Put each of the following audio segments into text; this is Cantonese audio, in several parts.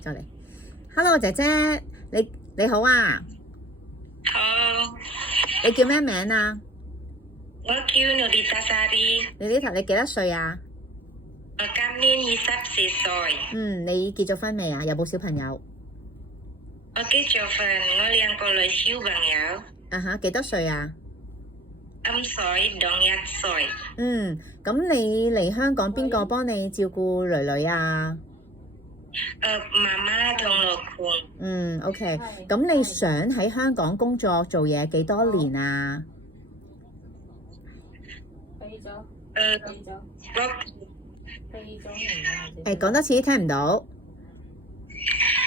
就嚟。Hello 姐姐，你好啊，好，你叫咩名啊？我叫Nurita Sari，你幾多歲啊？我今年24歲。你結咗婚未啊？有冇小朋友？我結咗婚，我兩個女小朋友幾多歲啊，5歲同1歲。咁你嚟香港邊個幫你照顧女女啊？媽媽同老公。OK。咁你想喺香港工作做嘢幾多年啊？講多次聽唔到。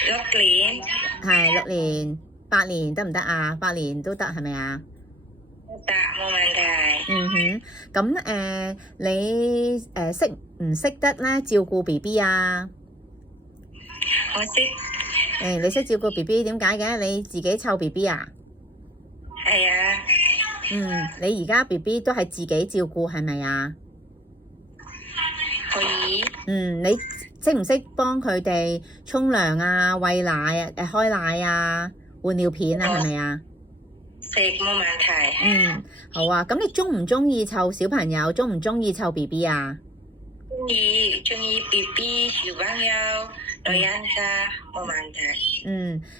6年。係6年、8年得唔得啊？8年都得係咪啊？得，冇問題。咁你識唔識得咧照顧 BB 啊？我識。你識照顧 BB 點解嘅？你自己湊 BB 啊？係啊。你而家 BB 都係自己照顧係咪啊？可以。你識唔識幫佢哋沖涼啊、餵奶啊、開奶啊、換尿片啊係咪啊？識，冇問題。好啊。咁你中唔中意湊小朋友？中唔中意湊 BB 啊？中意 BB 小朋友、老人家，冇問題。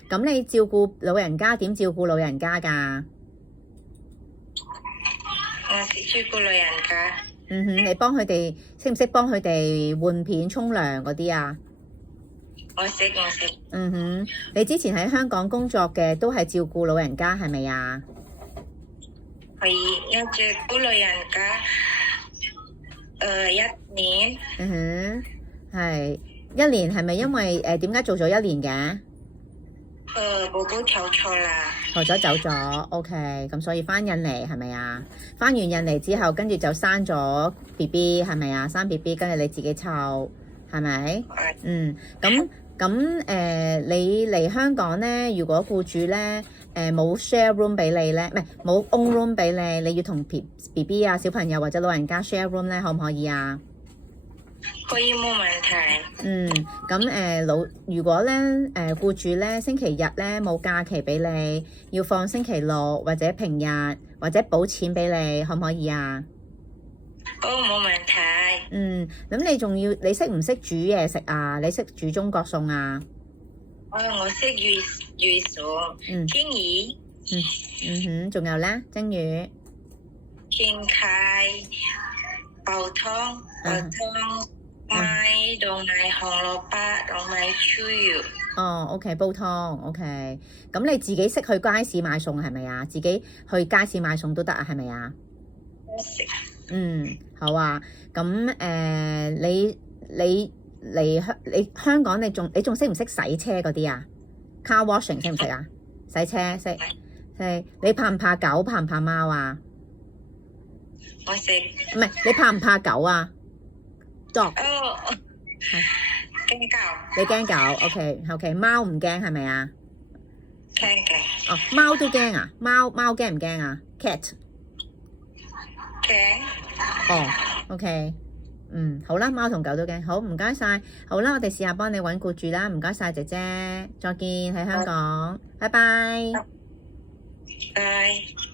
咁你照顧老人家點照顧老人家㗎？我識照顧老人家。你幫佢哋識唔識幫佢哋換片、沖涼嗰啲啊？我識。你之前喺香港工作嘅都係照顧老人家係咪啊？可以，我照顧老人家1年。係1年，係咪因為點解做咗1年嘅？寶寶走錯啦。走咗 OK。咁所以返印尼係咪啊？返完印尼之後，跟住就生咗 BB 係咪啊？生 BB 跟住你自己湊係咪？咁你嚟香港咧，如果僱主咧冇 share room 俾你咧，唔係冇 own room 俾你，你要同 BB 啊、小朋友或者老人家 share room 咧，可唔可以啊？可以，冇問題。咁如果咧僱主咧星期日咧冇假期俾你，要放星期六或者平日或者補錢俾你，可唔可以啊？冇問題。咁你識唔識煮嘢食啊？你識煮中國餸啊？我識魚餸、蒸魚。仲有咧蒸魚、蒸雞、煲湯、米同埋紅蘿蔔同埋豬肉。OK， 煲湯 OK。咁你自己識去街市買餸係咪啊？自己去街市買餸都得啊？係咪啊？我識。好啊。咁你香港你仲識唔識洗車嗰啲啊？Car washing 識唔識啊？洗車識。你怕唔怕狗？怕唔怕貓啊？我識。唔係，你怕唔怕狗啊？Dog。驚狗。你驚狗 OK。貓唔驚係咪啊？驚嘅。貓都驚啊？貓驚唔驚啊？Cat。驚。OK。好啦，貓同狗都驚。好，唔該晒。好啦，我哋試下幫你揾僱主啦。唔該晒姐姐，再見喺香港，拜拜。拜。